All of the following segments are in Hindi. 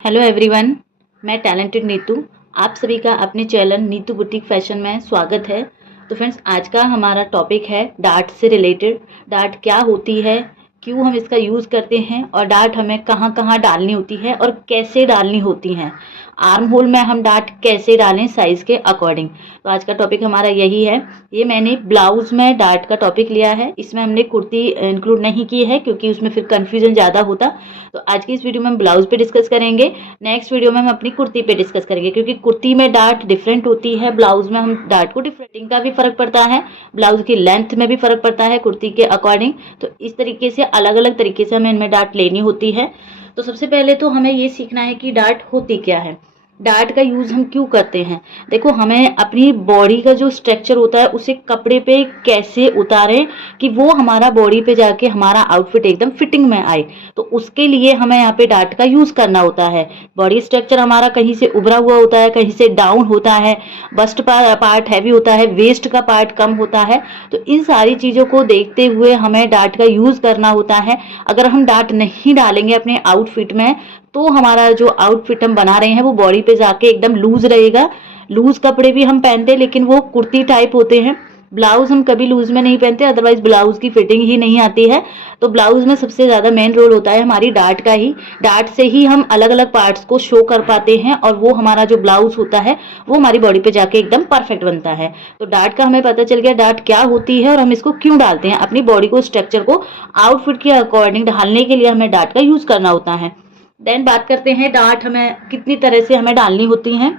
हेलो एवरीवन, मैं टैलेंटेड नीतू। आप सभी का अपने चैनल नीतू बुटीक फैशन में स्वागत है। तो फ्रेंड्स, आज का हमारा टॉपिक है डार्ट से रिलेटेड। डार्ट क्या होती है, क्यों हम इसका यूज़ करते हैं और डार्ट हमें कहाँ कहाँ डालनी होती है और कैसे डालनी होती हैं। आर्म होल में हम डार्ट कैसे डालें साइज़ के अकॉर्डिंग। तो आज का टॉपिक हमारा यही है। ये मैंने ब्लाउज़ में डार्ट का टॉपिक लिया है, इसमें हमने कुर्ती इंक्लूड नहीं की है क्योंकि उसमें फिर कन्फ्यूजन ज़्यादा होता। तो आज की इस वीडियो में हम ब्लाउज़ पे डिस्कस करेंगे, नेक्स्ट वीडियो में हम अपनी कुर्ती पे डिस्कस करेंगे क्योंकि कुर्ती में डार्ट डिफरेंट होती है, ब्लाउज़ में हम डार्ट को डिफरेंटिंग का भी फ़र्क पड़ता है, ब्लाउज़ की लेंथ में भी फ़र्क पड़ता है कुर्ती के अकॉर्डिंग। तो इस तरीके से अलग अलग तरीके से हमें इनमें डार्ट लेनी होती है। तो सबसे पहले तो हमें ये सीखना है कि डार्ट होती क्या है, डार्ट का यूज़ हम क्यों करते हैं। देखो, हमें अपनी बॉडी का जो स्ट्रक्चर होता है उसे कपड़े पे कैसे उतारें कि वो हमारा बॉडी पे जाके हमारा आउटफिट एकदम फिटिंग में आए। तो उसके लिए हमें यहाँ पे डार्ट का यूज़ करना होता है। बॉडी स्ट्रक्चर हमारा कहीं से उभरा हुआ होता है, कहीं से डाउन होता है, बस्ट पार्ट हैवी होता है, वेस्ट का पार्ट कम होता है। तो इन सारी चीज़ों को देखते हुए हमें डार्ट का यूज़ करना होता है। अगर हम डार्ट नहीं डालेंगे अपने आउटफिट में तो हमारा जो आउटफिट हम बना रहे हैं वो बॉडी पे जाके एकदम लूज रहेगा। लूज कपड़े भी हम पहनते हैं लेकिन वो कुर्ती टाइप होते हैं। ब्लाउज हम कभी लूज में नहीं पहनते, अदरवाइज ब्लाउज की फिटिंग ही नहीं आती है। तो ब्लाउज में सबसे ज़्यादा मेन रोल होता है हमारी डार्ट का ही। डार्ट से ही हम अलग अलग पार्ट्स को शो कर पाते हैं और वो हमारा जो ब्लाउज होता है वो हमारी बॉडी पे जाके एकदम परफेक्ट बनता है। तो डार्ट का हमें पता चल गया डार्ट क्या होती है और हम इसको क्यों डालते हैं। अपनी बॉडी को, स्ट्रक्चर को आउटफिट के अकॉर्डिंग ढालने के लिए हमें डार्ट का यूज़ करना होता है। देन बात करते हैं डार्ट हमें कितनी तरह से हमें डालनी होती हैं।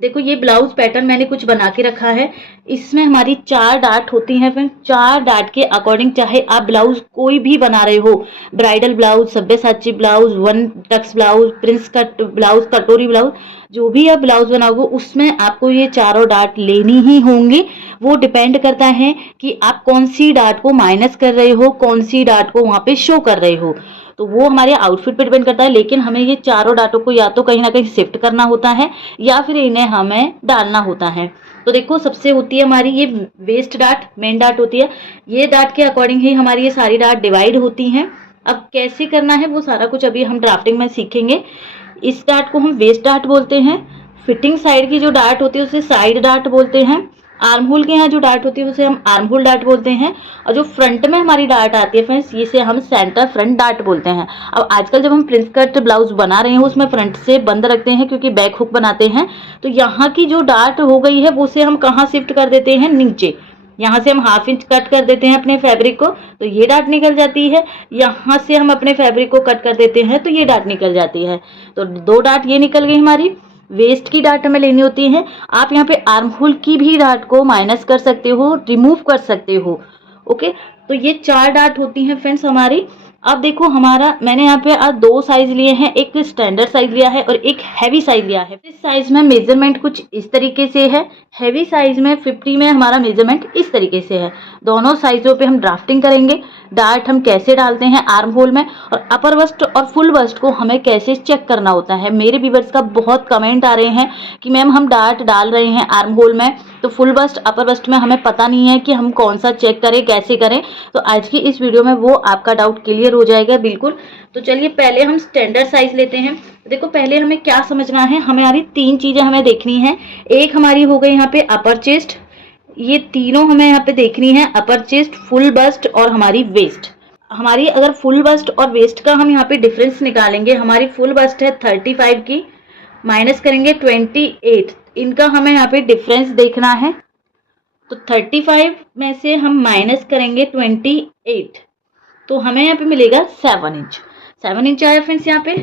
देखो, ये ब्लाउज पैटर्न मैंने कुछ बना के रखा है, इसमें हमारी 4 डार्ट होती हैं। फिर 4 डार्ट के अकॉर्डिंग चाहे आप ब्लाउज कोई भी बना रहे हो, bridal blouse, Sabyasachi blouse, one Tux blouse, Prince cut blouse, कटोरी ब्लाउज, जो भी आप ब्लाउज बनाओगे उसमें आपको ये चारों डार्ट लेनी ही होंगी। वो डिपेंड करता है कि आप कौन सी डार्ट को माइनस कर रहे हो, कौन सी डार्ट को वहाँ पे शो कर रहे हो। तो वो हमारे आउटफिट पे डिपेंड करता है, लेकिन हमें ये चारों डाटों को या तो कहीं ना कहीं शिफ्ट करना होता है या फिर इन्हें हमें डालना होता है। तो देखो, सबसे होती है हमारी ये वेस्ट डार्ट, मेन डार्ट होती है। ये डार्ट के अकॉर्डिंग ही हमारी ये सारी डार्ट डिवाइड होती हैं। अब कैसे करना है वो सारा कुछ अभी हम ड्राफ्टिंग में सीखेंगे। इस डार्ट को हम वेस्ट डार्ट बोलते हैं। फिटिंग साइड की जो डार्ट होती है उसे साइड डार्ट बोलते हैं। आर्म होल के यहाँ जो डार्ट होती है उसे हम आर्म होल डार्ट बोलते हैं। और जो फ्रंट में हमारी डार्ट आती है फ्रेंड्स, इसे हम सेंटर फ्रंट डार्ट बोलते हैं। अब आजकल जब हम प्रिंस कट ब्लाउज बना रहे हैं उसमें फ्रंट से बंद रखते हैं क्योंकि बैक हुक बनाते हैं। तो यहाँ की जो डार्ट हो गई है वो से हम कहाँ शिफ्ट कर देते हैं, नीचे। यहाँ से हम 1/2 इंच कट कर देते हैं अपने फैब्रिक को तो ये डार्ट निकल जाती है। यहाँ से हम अपने फैब्रिक को कट कर देते हैं तो ये डार्ट निकल जाती है। तो 2 डार्ट ये निकल गई हमारी। वेस्ट की डार्ट हमें लेनी होती है। आप यहाँ पे आर्म होल की भी डार्ट को माइनस कर सकते हो, रिमूव कर सकते हो। ओके, तो ये 4 डार्ट होती हैं फ्रेंड्स हमारी। अब देखो, हमारा मैंने यहाँ पे आज 2 साइज लिए हैं, एक स्टैंडर्ड साइज लिया है और एक हैवी साइज लिया है। इस साइज में मेजरमेंट कुछ इस तरीके से है, हैवी साइज में 50 में हमारा मेजरमेंट इस तरीके से है। दोनों साइजों पे हम ड्राफ्टिंग करेंगे। डार्ट हम कैसे डालते हैं आर्म होल में और अपर बस्ट और फुल बस्ट को हमें कैसे चेक करना होता है। मेरे व्यूअर्स का बहुत कमेंट आ रहे हैं कि मैम हम डार्ट डाल रहे हैं आर्म होल में तो फुल बस्ट अपर बस्ट में हमें पता नहीं है कि हम कौन सा चेक करें, कैसे करें। तो आज की इस वीडियो में वो आपका डाउट क्लियर हो जाएगा बिल्कुल। तो चलिए पहले हम स्टैंडर्ड साइज लेते हैं। देखो, पहले हमें क्या समझना है, हमारी 3 चीजें हमें देखनी है। एक हमारी हो गई यहाँ पे अपर चेस्ट, ये तीनों हमें यहाँ पे देखनी है, अपर चेस्ट, फुल बस्ट और हमारी वेस्ट। हमारी अगर फुल बस्ट और वेस्ट का हम यहाँ पे डिफरेंस निकालेंगे, हमारी फुल बस्ट है 35 की, माइनस करेंगे 28, इनका हमें यहाँ पे डिफरेंस देखना है। तो 35 में से हम माइनस करेंगे 28 तो हमें यहाँ पे मिलेगा 7 इंच। 7 इंच आया फ्रेंड्स यहाँ पे।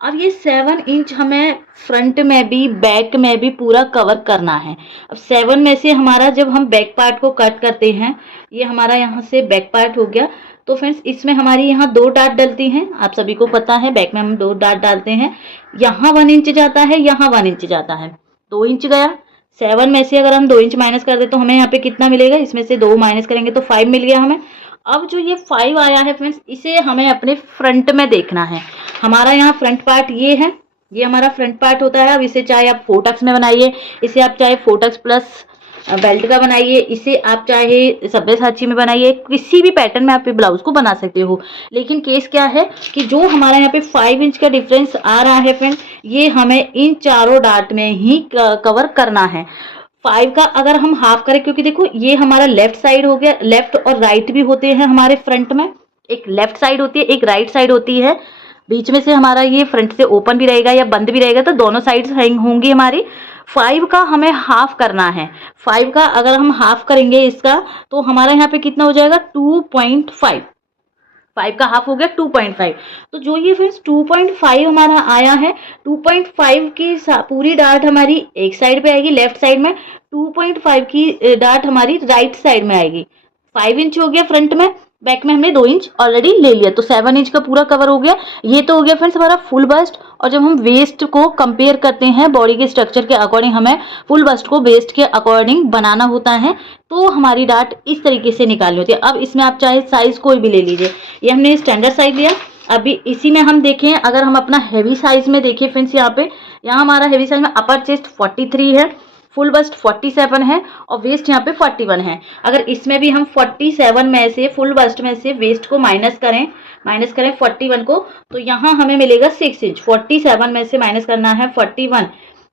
अब ये 7 इंच हमें फ्रंट में भी बैक में भी पूरा कवर करना है। अब 7 में से हमारा जब हम बैक पार्ट को कट करते हैं, ये हमारा यहाँ से बैक पार्ट हो गया। तो फ्रेंड्स, इसमें हमारी यहाँ 2 डार्ट डलती हैं, आप सभी को पता है बैक में हम 2 डार्ट डालते हैं। यहाँ 1 इंच जाता है, यहाँ 1 इंच जाता है, 2 इंच गया। 7 में से अगर हम 2 इंच माइनस कर दे तो हमें यहाँ पे कितना मिलेगा, इसमें से 2 माइनस करेंगे तो 5 मिल गया हमें। अब जो ये 5 आया है फ्रेंड्स, इसे हमें अपने फ्रंट में देखना है। हमारा यहाँ फ्रंट पार्ट ये है, ये हमारा फ्रंट पार्ट होता है। अब इसे चाहे आप 4 टक्स में बनाइए, इसे आप चाहे 4 टक्स प्लस बेल्ट का बनाइए, इसे आप चाहे सब्यसाची में बनाइए, किसी भी पैटर्न में आप ब्लाउज को बना सकते हो। लेकिन केस क्या है कि जो हमारा यहाँ पे 5 इंच का डिफरेंस आ रहा है फ्रेंड, ये हमें इन चारों डार्ट में ही कवर करना है। 5 का अगर हम हाफ करें, क्योंकि देखो ये हमारा लेफ्ट साइड हो गया, लेफ्ट और राइट भी होते हैं हमारे फ्रंट में, एक लेफ्ट साइड होती है एक राइट साइड होती है, बीच में से हमारा ये फ्रंट से ओपन भी रहेगा या बंद भी रहेगा, तो दोनों साइड्स होंगी हमारी। 5 का हमें हाफ करना है। 5 का अगर हम हाफ करेंगे इसका, तो हमारा यहाँ पे कितना हो जाएगा 2.5। 5 का हाफ हो गया 2.5। तो जो ये फ्रेंड्स 2.5 हमारा आया है, 2.5 की पूरी डार्ट हमारी एक साइड पे आएगी लेफ्ट साइड में, 2.5 की डार्ट हमारी राइट साइड में आएगी। 5 इंच हो गया फ्रंट में, बैक में हमने 2 इंच ऑलरेडी ले लिया, तो 7 इंच का पूरा कवर हो गया। ये तो हो गया फ्रेंड्स हमारा फुल बस्ट। और जब हम वेस्ट को कंपेयर करते हैं बॉडी के स्ट्रक्चर के अकॉर्डिंग, हमें फुल बस्ट को वेस्ट के अकॉर्डिंग बनाना होता है, तो हमारी डार्ट इस तरीके से निकालनी होती है। अब इसमें आप चाहे साइज कोई भी ले लीजिए, ये हमने स्टैंडर्ड साइज लिया। अभी इसी में हम देखें, अगर हम अपना हैवी साइज में देखें फ्रेंड्स, यहाँ हमारा हैवी साइज में अपर चेस्ट 43 है, फुल बस्ट 47 है और वेस्ट यहाँ पे 41 है। अगर इसमें भी हम 47 में से फुल बस्ट में से वेस्ट को माइनस करें 41 को, तो यहाँ हमें मिलेगा 6 इंच। 47 में से माइनस करना है 41,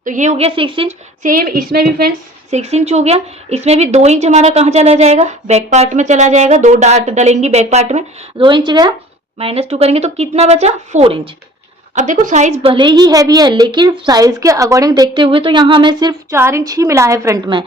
तो ये हो गया 6 इंच। सेम इसमें भी फ्रेंड्स 6 इंच हो गया। इसमें भी 2 इंच हमारा कहाँ चला जाएगा, बैक पार्ट में चला जाएगा। 2 डार्ट डलेंगी बैक पार्ट में, 2 इंच गया, -2 करेंगे तो कितना बचा 4 इंच। अब देखो साइज भले ही हैवी है, लेकिन साइज के अकॉर्डिंग देखते हुए तो यहाँ हमें सिर्फ 4 इंच ही मिला है फ्रंट में।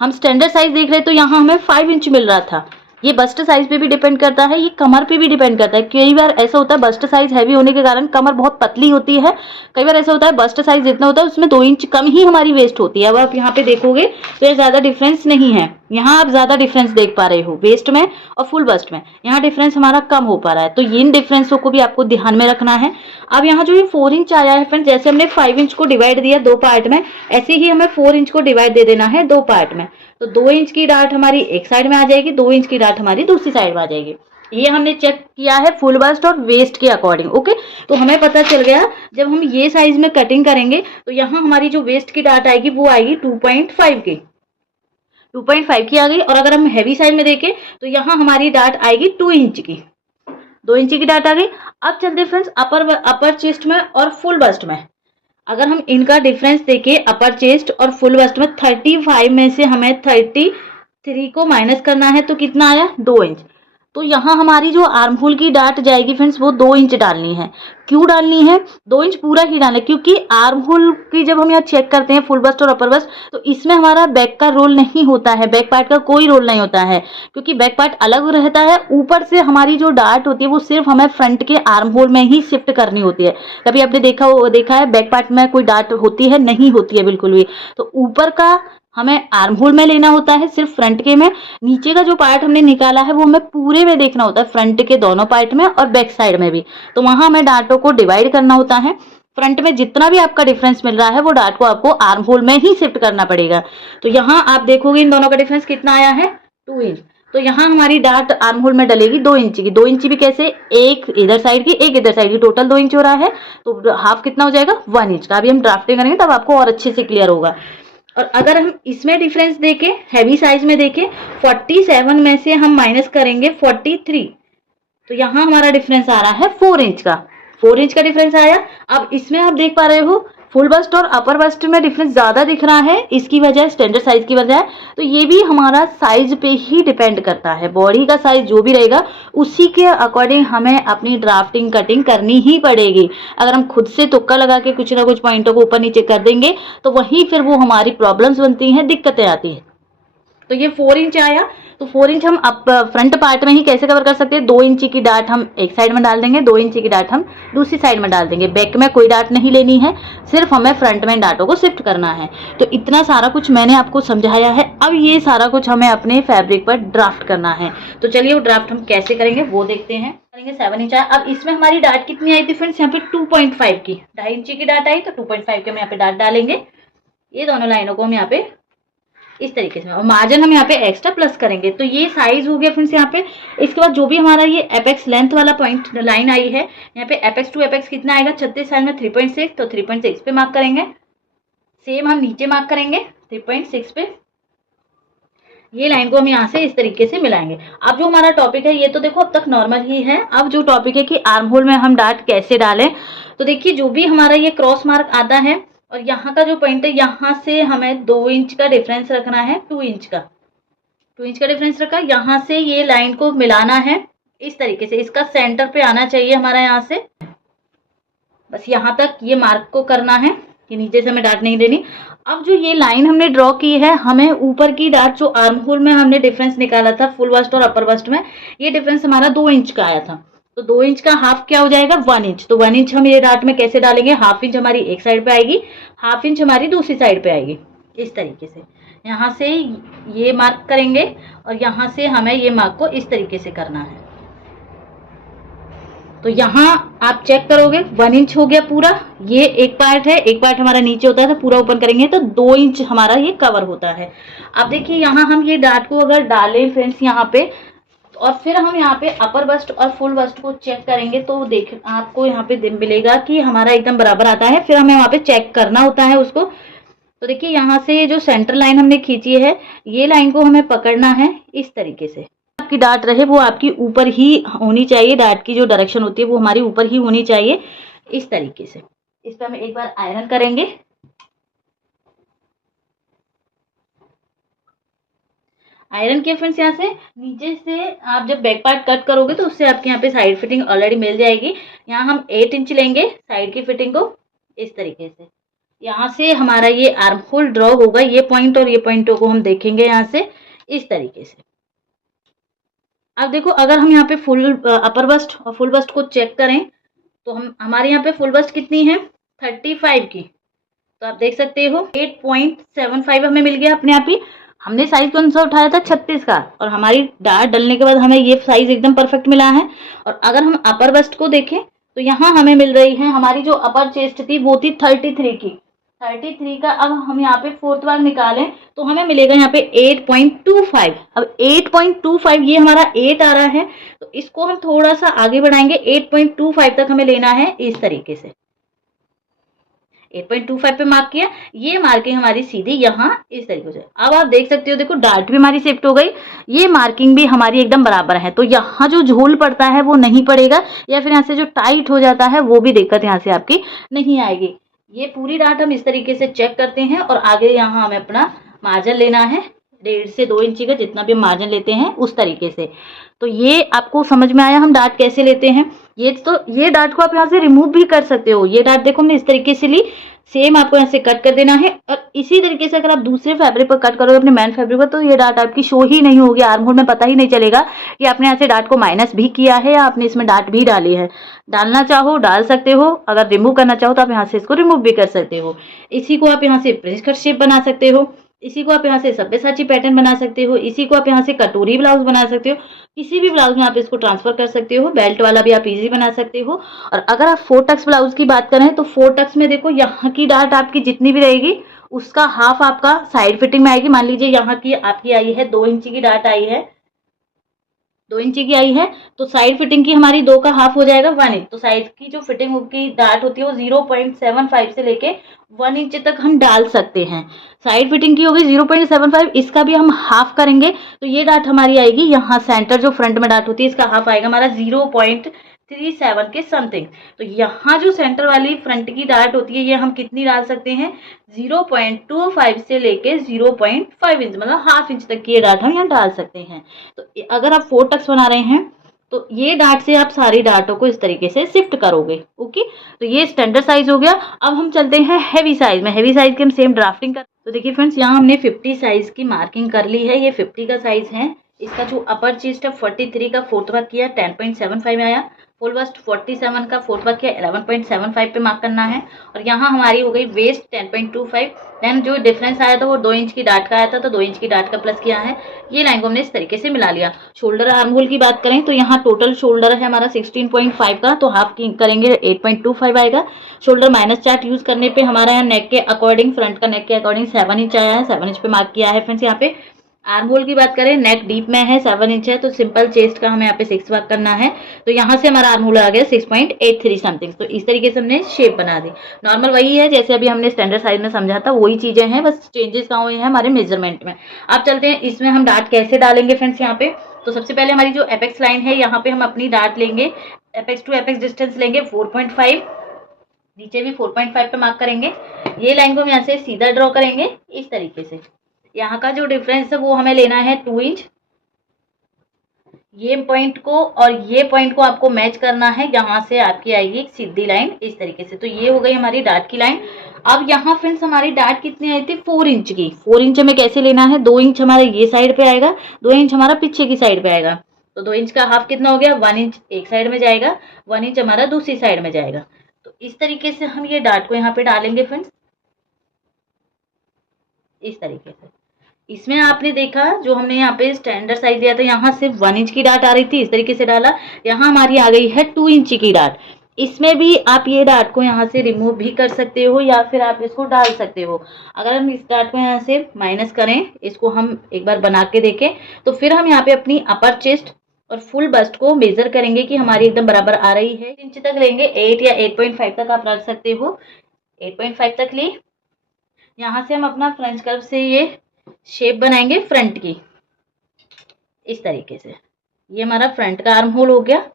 हम स्टैंडर्ड साइज देख रहे तो यहाँ हमें 5 इंच मिल रहा था। ये बस्ट साइज पे भी डिपेंड करता है, ये कमर पे भी डिपेंड करता है। कई बार ऐसा होता है बस्ट साइज हैवी होने के कारण कमर बहुत पतली होती है, कई बार ऐसा होता है बस्ट साइज जितना होता है उसमें 2 इंच कम ही हमारी वेस्ट होती है। अब आप यहाँ पे देखोगे तो ये ज्यादा डिफरेंस नहीं है, यहाँ आप ज्यादा डिफरेंस देख पा रहे हो वेस्ट में और फुल बस्ट में, यहाँ डिफरेंस हमारा कम हो पा रहा है। तो इन डिफरेंसों को भी आपको ध्यान में रखना है। अब यहाँ जो ये 4 इंच आया है फ्रेंड्स, जैसे हमने 5 इंच को डिवाइड दिया 2 पार्ट में, ऐसे ही हमें 4 इंच को डिवाइड दे देना है 2 पार्ट में। तो 2 इंच की डार्ट हमारी एक साइड में आ जाएगी, 2 इंच की डार्ट हमारी दूसरी साइड में आ जाएगी। ये हमने चेक किया है फुल बस्ट और वेस्ट के अकॉर्डिंग। ओके, तो हमें पता चल गया जब हम ये साइज में कटिंग करेंगे तो यहाँ हमारी जो वेस्ट की डार्ट आएगी वो आएगी 2.5 की, 2.5 की आ गई। और अगर हम हैवी साइज में देखें तो यहाँ हमारी डार्ट आएगी 2 इंच की, 2 इंच की डार्ट आ गई। अब चलते फ्रेंड्स अपर चेस्ट में और फुल बस्ट में। अगर हम इनका डिफरेंस देखें अपर चेस्ट और फुल बस्ट में, 35 में से हमें 33 को माइनस करना है तो कितना आया 2 इंच। तो यहाँ हमारी जो आर्म होल की डार्ट जाएगी फ्रेंड्स वो 2 इंच डालनी है। क्यों डालनी है 2 इंच पूरा ही डालना है, क्योंकि आर्म होल की जब हम यहाँ चेक करते हैं फुल बस्ट और अपर बस्ट, तो इसमें हमारा बैक का रोल नहीं होता है, बैक पार्ट का कोई रोल नहीं होता है, क्योंकि बैक पार्ट अलग रहता है। ऊपर से हमारी जो डार्ट होती है वो सिर्फ हमें फ्रंट के आर्म होल में ही शिफ्ट करनी होती है। कभी आपने देखा है बैक पार्ट में कोई डार्ट होती है, नहीं होती है बिल्कुल भी। तो ऊपर का हमें आर्म होल में लेना होता है सिर्फ फ्रंट के में, नीचे का जो पार्ट हमने निकाला है वो हमें पूरे में देखना होता है, फ्रंट के दोनों पार्ट में और बैक साइड में भी। तो वहां हमें डार्टों को डिवाइड करना होता है। फ्रंट में जितना भी आपका डिफरेंस मिल रहा है वो डार्ट को आपको आर्म होल में ही शिफ्ट करना पड़ेगा। तो यहाँ आप देखोगे इन दोनों का डिफरेंस कितना आया है 2 इंच। तो यहाँ हमारी डार्ट आर्म होल में डलेगी 2 इंच की। 2 इंच भी कैसे, एक इधर साइड की एक इधर साइड की, टोटल 2 इंच हो रहा है, तो हाफ कितना हो जाएगा 1 इंच का। अभी हम ड्राफ्टिंग करेंगे तब आपको और अच्छे से क्लियर होगा। और अगर हम इसमें डिफरेंस देखें हैवी साइज में देखें, 47 में से हम माइनस करेंगे 43, तो यहाँ हमारा डिफरेंस आ रहा है 4 इंच का, 4 इंच का डिफरेंस आया। अब इसमें आप देख पा रहे हो फुल बस्ट और अपर बस्ट में डिफरेंस ज्यादा दिख रहा है, इसकी वजह स्टैंडर्ड साइज की वजह है। तो ये भी हमारा साइज पे ही डिपेंड करता है, बॉडी का साइज जो भी रहेगा उसी के अकॉर्डिंग हमें अपनी ड्राफ्टिंग कटिंग करनी ही पड़ेगी। अगर हम खुद से तुक्का लगा के कुछ ना कुछ पॉइंटों को ऊपर नीचे कर देंगे तो वहीं फिर वो हमारी प्रॉब्लम्स बनती हैं, दिक्कतें आती हैं। तो ये 4 इंच आया, तो 4 इंच हम फ्रंट पार्ट में ही कैसे कवर कर सकते हैं, 2 इंच की डार्ट हम एक साइड में डाल देंगे, 2 इंच की डार्ट हम दूसरी साइड में डाल देंगे। बैक में कोई डार्ट नहीं लेनी है, सिर्फ हमें फ्रंट में डार्टों को शिफ्ट करना है। तो इतना सारा कुछ मैंने आपको समझाया है। अब ये सारा कुछ हमें अपने फैब्रिक पर ड्राफ्ट करना है। तो चलिए वो ड्राफ्ट हम कैसे करेंगे वो देखते हैं। करेंगे 7 इंच आया। अब इसमें हमारी डार्ट कितनी आई थी फ्रेंड्स, यहाँ पे 2.5 की, 2.5 इंच की डार्ट आई, तो 2.5 के हम यहाँ पे डार्ट डालेंगे। ये दोनों लाइनों को हम यहाँ पे इस तरीके से, और मार्जिन हम यहाँ पे एक्स्ट्रा प्लस करेंगे। तो ये साइज हो गया फ्रेंड्स यहाँ पे। इसके बाद जो भी हमारा ये एपेक्स लेंथ वाला पॉइंट लाइन आई है, यहाँ पे एपेक्स टू एपेक्स कितना आएगा 36 साइड में 3.6, तो 3.6 पे मार्क करेंगे। सेम हम नीचे मार्क करेंगे 3.6 पे। ये लाइन को हम यहाँ से इस तरीके से मिलाएंगे। अब जो हमारा टॉपिक है ये तो देखो अब तक नॉर्मल ही है। अब जो टॉपिक है कि आर्म होल में हम डार्ट कैसे डालें, तो देखिए जो भी हमारा ये क्रॉस मार्क आता है और यहाँ का जो पॉइंट है यहाँ से हमें 2 इंच का डिफरेंस रखना है, 2 इंच का डिफरेंस रखा। यहाँ से ये लाइन को मिलाना है इस तरीके से, इसका सेंटर पे आना चाहिए हमारा यहाँ से, बस यहाँ तक ये मार्क को करना है कि नीचे से हमें डार्ट नहीं देनी। अब जो ये लाइन हमने ड्रॉ की है, हमें ऊपर की डार्ट जो आर्म होल में हमने डिफरेंस निकाला था फुल बस्ट और अपर बस्ट में, ये डिफरेंस हमारा 2 इंच का आया था। तो 2 इंच का हाफ क्या हो जाएगा, 1 इंच। तो 1 इंच हम ये डार्ट में कैसे डालेंगे, हाफ इंच हमारी एक साइड पे आएगी, हाफ इंच हमारी दूसरी साइड पे आएगी। इस तरीके से यहाँ से ये मार्क करेंगे और यहाँ से हमें ये मार्क को इस तरीके से करना है। तो यहाँ आप चेक करोगे 1 इंच हो गया पूरा, ये एक पार्ट है, एक पार्ट हमारा नीचे होता है, तो पूरा ओपन करेंगे तो 2 इंच हमारा ये कवर होता है। अब देखिए यहाँ हम ये डार्ट को अगर डालें फ्रेंड्स यहाँ पे, और फिर हम यहाँ पे अपर बस्ट और फुल बस्ट को चेक करेंगे तो देख आपको यहाँ पे मिलेगा कि हमारा एकदम बराबर आता है। फिर हमें वहाँ पे चेक करना होता है उसको। तो देखिए यहाँ से जो सेंटर लाइन हमने खींची है, ये लाइन को हमें पकड़ना है इस तरीके से। आपकी डार्ट रहे वो आपकी ऊपर ही होनी चाहिए, डार्ट की जो डायरेक्शन होती है वो हमारी ऊपर ही होनी चाहिए इस तरीके से। इस पर हम एक बार आयरन करेंगे। आयरन के फ्रेंड्स यहाँ से नीचे से आप जब बैक पार्ट कट करोगे तो उससे आपके यहाँ पे साइड फिटिंग ऑलरेडी मिल जाएगी। यहाँ हम 8 इंच लेंगे साइड की फिटिंग को इस तरीके से। यहाँ से हमारा ये आर्म होल ड्रॉ होगा, ये पॉइंट और ये पॉइंटों को हम देखेंगे यहाँ से इस तरीके से। अब देखो अगर हम यहाँ पे फुल अपर बस्ट और फुल बस्ट को चेक करें तो हमारे यहाँ पे फुल बस्ट कितनी है, 35 की। तो आप देख सकते हो 8.75 हमें मिल गया अपने आप ही। हमने साइज कौन सा उठाया था, 36 का, और हमारी डार्ट डलने के बाद हमें ये साइज एकदम परफेक्ट मिला है। और अगर हम अपर बस्ट को देखें तो यहाँ हमें मिल रही है, हमारी जो अपर चेस्ट थी वो थी 33 की, 33 का। अब हम यहाँ पे 4th भाग निकालें तो हमें मिलेगा यहाँ पे 8.25। अब 8.25 ये हमारा 8 आ रहा है, तो इसको हम थोड़ा सा आगे बढ़ाएंगे, 8.25 तक हमें लेना है इस तरीके से। 8.25 पे मार्क किया, ये मार्किंग हमारी सीधी यहाँ इस तरीके से। अब आप देख सकते हो देखो डार्ट भी हमारी शिफ्ट हो गई, ये मार्किंग भी हमारी एकदम बराबर है। तो यहाँ जो झोल पड़ता है वो नहीं पड़ेगा, या फिर यहाँ से जो टाइट हो जाता है वो भी दिक्कत यहाँ से आपकी नहीं आएगी। ये पूरी डार्ट हम इस तरीके से चेक करते हैं। और आगे यहाँ हमें अपना मार्जिन लेना है 1.5 से 2 इंची का, जितना भी मार्जिन लेते हैं उस तरीके से। तो ये आपको समझ में आया हम डार्ट कैसे लेते हैं। ये डार्ट को आप यहाँ से रिमूव भी कर सकते हो। ये डार्ट देखो हमने इस तरीके से ली, सेम आपको यहाँ से कट कर देना है। और इसी तरीके से अगर आप दूसरे फैब्रिक पर कट करोगे अपने मैन फैब्रिक पर, तो ये डार्ट आपकी शो ही नहीं होगी, आर्म होल में पता ही नहीं चलेगा कि आपने यहाँ से डार्ट को माइनस भी किया है या आपने इसमें डार्ट भी डाली है। डालना चाहो डाल सकते हो, अगर रिमूव करना चाहो तो आप यहाँ से इसको रिमूव भी कर सकते हो। इसी को आप यहाँ से प्रिंस कट शेप बना सकते हो, इसी को आप यहाँ से सब्यसाची पैटर्न बना सकते हो, इसी को आप यहाँ से कटोरी ब्लाउज बना सकते हो, किसी भी ब्लाउज में आप इसको ट्रांसफर कर सकते हो। बेल्ट वाला भी आप इजी बना सकते हो। और अगर आप 4 टक्स ब्लाउज की बात करें तो 4 टक्स में देखो यहाँ की डार्ट आपकी जितनी भी रहेगी उसका हाफ आपका साइड फिटिंग में आएगी। मान लीजिए यहाँ की आपकी आई है 2 इंची की डार्ट आई है, 2 इंची की आई है, तो साइड फिटिंग की हमारी 2 का हाफ हो जाएगा 1 इंच। तो साइड की जो फिटिंग की डार्ट होती है वो 0.75 से लेके 1 इंच तक हम डाल सकते हैं। साइड फिटिंग की होगी 0.75, इसका भी हम हाफ करेंगे तो ये डार्ट हमारी आएगी यहाँ सेंटर जो फ्रंट में डार्ट होती है इसका हाफ आएगा हमारा 0.37 के समथिंग। तो यहाँ जो सेंटर वाली फ्रंट की डार्ट होती है ये हम कितनी डाल सकते हैं, 0.25 से लेके 0.5 इंच, मतलब हाफ इंच तक की ये डार्ट हम यहाँ डाल सकते हैं। तो अगर आप 4 टक्स बना रहे हैं तो ये डार्ट से आप सारी डार्टों को इस तरीके से शिफ्ट करोगे। ओके, तो ये स्टैंडर्ड साइज हो गया। अब हम चलते हैं हैवी साइज में। हैवी साइज की हम सेम ड्राफ्टिंग कर, तो देखिए फ्रेंड्स यहाँ हमने 50 साइज की मार्किंग कर ली है। ये 50 का साइज है। इसका जो अपर चेस्ट है 43 का 4th भाग किया 10.75 में आया। फुल बस्ट 47 का 4th भाग किया 11.75 पे मार्क करना है। और यहाँ हमारी हो गई वेस्ट 10.25। देन जो डिफरेंस आया था वो 2 इंच की डार्ट का आया था, तो 2 इंच की डार्ट का प्लस किया है। ये लाइन को हमने इस तरीके से मिला लिया। शोल्डर आर्म होल की बात करें तो यहाँ टोटल शोल्डर है हमारा 16.5 का, तो हाफ की करेंगे 8.25 आएगा। शोल्डर माइनस चार्ट यूज करने पे हमारा यहाँ नेक के अकॉर्डिंग, फ्रंट का नेक के अकॉर्डिंग 7 इंच आया है, 7 इंच पे मार्क किया है फ्रेंड्स यहाँ पे। आर्म होल की बात करें, नेक डीप में है, 7 इंच है, तो सिंपल चेस्ट का हमें यहाँ पे 6 वर्क करना है। तो यहाँ से हमारा आर्म होल आ गया 6.83 समथिंग। तो इस तरीके से हमने शेप बना दी। नॉर्मल वही है जैसे अभी हमने स्टैंडर्ड साइज में समझा था, वही चीजें हैं, बस चेंजेस कहाँ हुए हैं हमारे मेजरमेंट में। अब चलते हैं इसमें हम डार्ट कैसे डालेंगे फ्रेंड्स। यहाँ पे तो सबसे पहले हमारी जो एपेक्स लाइन है, यहाँ पे हम अपनी डार्ट लेंगे, एपेक्स टू एपेक्स डिस्टेंस लेंगे 4.5, नीचे भी 4.5 पे मार्क करेंगे। ये लाइन को हम यहाँ से सीधा ड्रॉ करेंगे इस तरीके से। यहाँ का जो डिफरेंस है वो हमें लेना है 2 इंच। ये पॉइंट को और ये पॉइंट को आपको मैच करना है, यहाँ से आपकी आएगी एक सीधी लाइन इस तरीके से। तो ये हो गई हमारी डार्ट की लाइन। अब यहाँ फ्रेंड्स हमारी डार्ट कितनी आई थी, 4 इंच की। 4 इंच हमें कैसे लेना है, 2 इंच हमारा ये साइड पे आएगा, 2 इंच हमारा पीछे की साइड पे आएगा। तो 2 इंच का हाफ कितना हो गया, 1 इंच एक साइड में जाएगा, 1 इंच हमारा दूसरी साइड में जाएगा। तो इस तरीके से हम ये डार्ट को यहाँ पे डालेंगे फ्रेंड्स, इस तरीके से। इसमें आपने देखा जो हमने यहाँ पे स्टैंडर्ड साइज दिया था, यहाँ सिर्फ 1 इंच की डार्ट आ रही थी, इस तरीके से डाला। यहाँ हमारी आ गई है 2 इंच की डार्ट। इसमें भी आप ये डार्ट को यहाँ से रिमूव भी कर सकते हो या फिर आप इसको डाल सकते हो। अगर हम इस डार्ट को यहाँ से माइनस करें, इसको हम एक बार बना के देखें, तो फिर हम यहाँ पे अपनी अपर चेस्ट और फुल बस्ट को मेजर करेंगे कि हमारी एकदम बराबर आ रही है। इंच तक लेंगे, 8 या 8.5 तक आप रख सकते हो, 8.5 तक ली। यहाँ से हम अपना फ्रंट कर्व से ये शेप बनाएंगे फ्रंट की, इस तरीके से। ये हमारा फ्रंट का आर्म होल हो गया।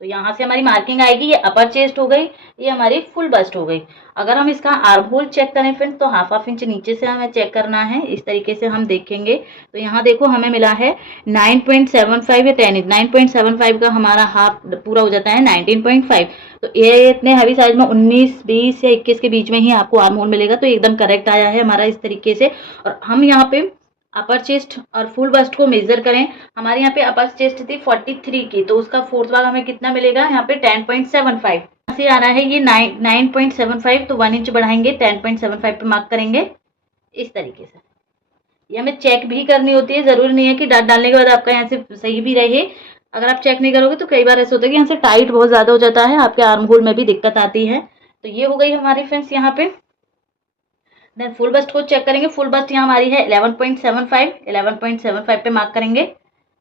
तो यहाँ से हमारी मार्किंग आएगी, ये अपर चेस्ट हो गई, ये हमारी फुल बस्ट हो गई। अगर हम इसका आर्म होल चेक करें फ्रेंड्स, तो हाफ इंच नीचे से हमें चेक करना है, इस तरीके से हम देखेंगे। तो यहाँ देखो हमें मिला है 9.75 या 10 इंच। 9.75 का हमारा हाफ पूरा हो जाता है 19.5। तो ये इतने हैवी साइज में 19, 20 या 21 के बीच में ही आपको आर्म होल मिलेगा। तो एकदम करेक्ट आया है हमारा इस तरीके से। और हम यहाँ पे अपर चेस्ट और फुल बस्ट को मेजर करें, हमारे यहाँ पे अपर चेस्ट थी 43 की, तो उसका फोर्थ भाग हमें कितना मिलेगा, यहाँ पे 10.75 से आ रहा है ये 9.75। तो 1 इंच बढ़ाएंगे, 10.75 पे मार्क करेंगे इस तरीके से। ये हमें चेक भी करनी होती है, जरूरी नहीं है कि डार्ट डालने के बाद आपका यहाँ से सही भी रहे। अगर आप चेक नहीं करोगे तो कई बार ऐसा होता है कि यहाँ से टाइट बहुत ज्यादा हो जाता है, आपके आर्म होल में भी दिक्कत आती है। तो ये हो गई हमारी फ्रेंड्स यहाँ पे। देन फुल बस्ट को चेक करेंगे, फुल बस्ट यहाँ हमारी है 11.75 पे मार्क करेंगे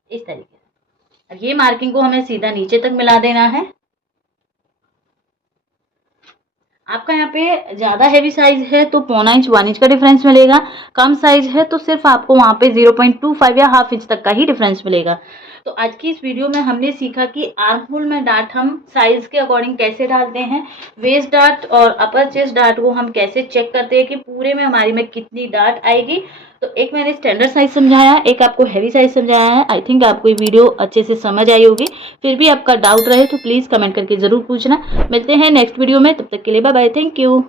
इस तरीके से। अब ये मार्किंग को हमें सीधा नीचे तक मिला देना है। आपका यहाँ पे ज्यादा हैवी साइज है तो 0.25 इंच 1 इंच का डिफरेंस मिलेगा, कम साइज है तो सिर्फ आपको वहाँ पे 0.25 या हाफ इंच तक का ही डिफरेंस मिलेगा। तो आज की इस वीडियो में हमने सीखा कि आर्म होल में डार्ट हम साइज के अकॉर्डिंग कैसे डालते हैं, वेस्ट डार्ट और अपर चेस्ट डार्ट को हम कैसे चेक करते हैं कि पूरे में हमारी में कितनी डार्ट आएगी। तो एक मैंने स्टैंडर्ड साइज समझाया, एक आपको हैवी साइज समझाया है। आई थिंक आपको ये वीडियो अच्छे से समझ आई होगी। फिर भी आपका डाउट रहे तो प्लीज़ कमेंट करके ज़रूर पूछना। मिलते हैं नेक्स्ट वीडियो में, तब तक के लिए बाय बाय, थैंक यू।